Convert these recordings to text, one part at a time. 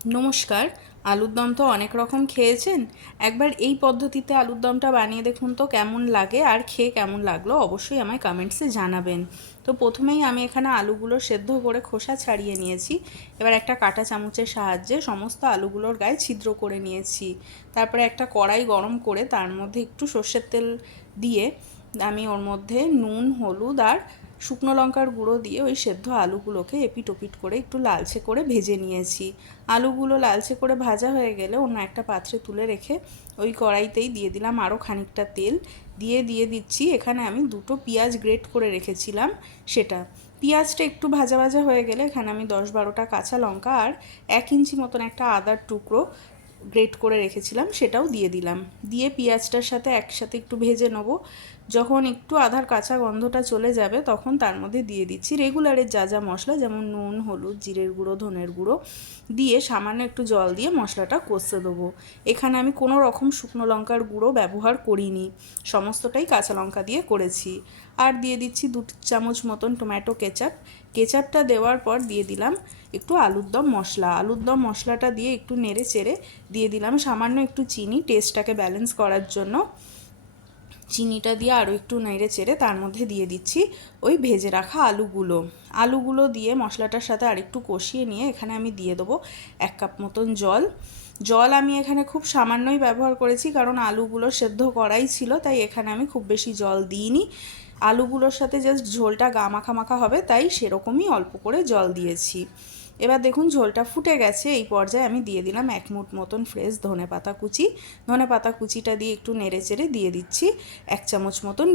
নমস্কার। আলুর দম তো অনেক রকম খেয়েছেন। একবার এই পদ্ধতিতে আলুর দমটা বানিয়ে দেখুন তো কেমন লাগে, আর খেয়ে কেমন লাগলো অবশ্যই আমায় কমেন্টসে জানাবেন। তো প্রথমেই আমি এখানে আলুগুলো সেদ্ধ করে খোসা ছাড়িয়ে নিয়েছি। এবার একটা কাঁটা চামচের সাহায্যে সমস্ত আলুগুলোর গায়ে ছিদ্র করে নিয়েছি। তারপরে একটা কড়াই গরম করে তার মধ্যে একটু সর্ষের তেল দিয়ে আমি ওর মধ্যে নুন, হলুদ আর শুকনো লঙ্কার গুঁড়ো দিয়ে ওই সেদ্ধ আলুগুলোকে এপিট ওপিট করে একটু লালচে করে ভেজে নিয়েছি। আলুগুলো লালচে করে ভাজা হয়ে গেলে অন্য একটা পাত্রে তুলে রেখে ওই কড়াইতেই দিয়ে দিলাম আরও খানিকটা তেল। দিয়ে দিচ্ছি এখানে আমি দুটো পেঁয়াজ গ্রেট করে রেখেছিলাম সেটা। পেঁয়াজটা একটু ভাজা ভাজা হয়ে গেলে এখানে আমি 10-12টা কাঁচা লঙ্কা আর 1 ইঞ্চি মতন একটা আদার টুকরো গ্রেট করে রেখেছিলাম সেটাও দিয়ে দিলাম। দিয়ে পেঁয়াজটার সাথে একসাথে একটু ভেজে নেবো। যখন একটু আধার কাঁচা গন্ধটা চলে যাবে তখন তার মধ্যে দিয়ে দিচ্ছি রেগুলারের যা যা মশলা, যেমন নুন, হলুদ, জিরের গুঁড়ো, ধনের গুঁড়ো দিয়ে সামান্য একটু জল দিয়ে মশলাটা কষতে দেবো। এখানে আমি কোনো রকম শুকনো লঙ্কার গুঁড়ো ব্যবহার করিনি, সমস্তটাই কাঁচা লঙ্কা দিয়ে করেছি। আর দিয়ে দিচ্ছি 2 চামচ মতন টমেটো কেচাপ। কেচাপটা দেওয়ার পর দিয়ে দিলাম একটু আলুর দম মশলা। আলুর দম মশলাটা দিয়ে একটু নেড়ে চেড়ে দিয়ে দিলাম সামান্য একটু চিনি, টেস্টটাকে ব্যালেন্স করার জন্য। চিনিটা দিয়ে আরও একটু নেড়ে চেড়ে তার মধ্যে দিয়ে দিচ্ছি ওই ভেজে রাখা আলুগুলো দিয়ে মশলাটার সাথে আরেকটু কষিয়ে নিয়ে এখানে আমি দিয়ে দেবো 1 কাপ মতন জল আমি এখানে খুব সামান্যই ব্যবহার করেছি, কারণ আলুগুলো সেদ্ধ করাই ছিল, তাই এখানে আমি খুব বেশি জল দিইনি। আলুগুলোর সাথে জাস্ট ঝোলটা গা মাখা মাখা হবে, তাই সেরকমই অল্প করে জল দিয়েছি। এবার দেখুন ঝোলটা ফুটে গেছে। এই পর্যায়ে আমি দিয়ে দিলাম 1 মুঠ মতন ফ্রেশ ধনেপাতা কুচিটা দিয়ে একটু নেড়ে চেড়ে দিয়ে দিচ্ছি 1 চামচ মতন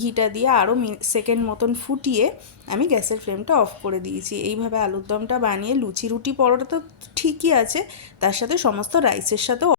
ঘিটা দিয়ে আরও সেকেন্ড মতন ফুটিয়ে আমি গ্যাসের ফ্লেমটা অফ করে দিয়েছি। এইভাবে আলুর দমটা বানিয়ে লুচি, রুটি, পরোটা তো ঠিকই আছে, তার সাথে সমস্ত রাইসের সাথেও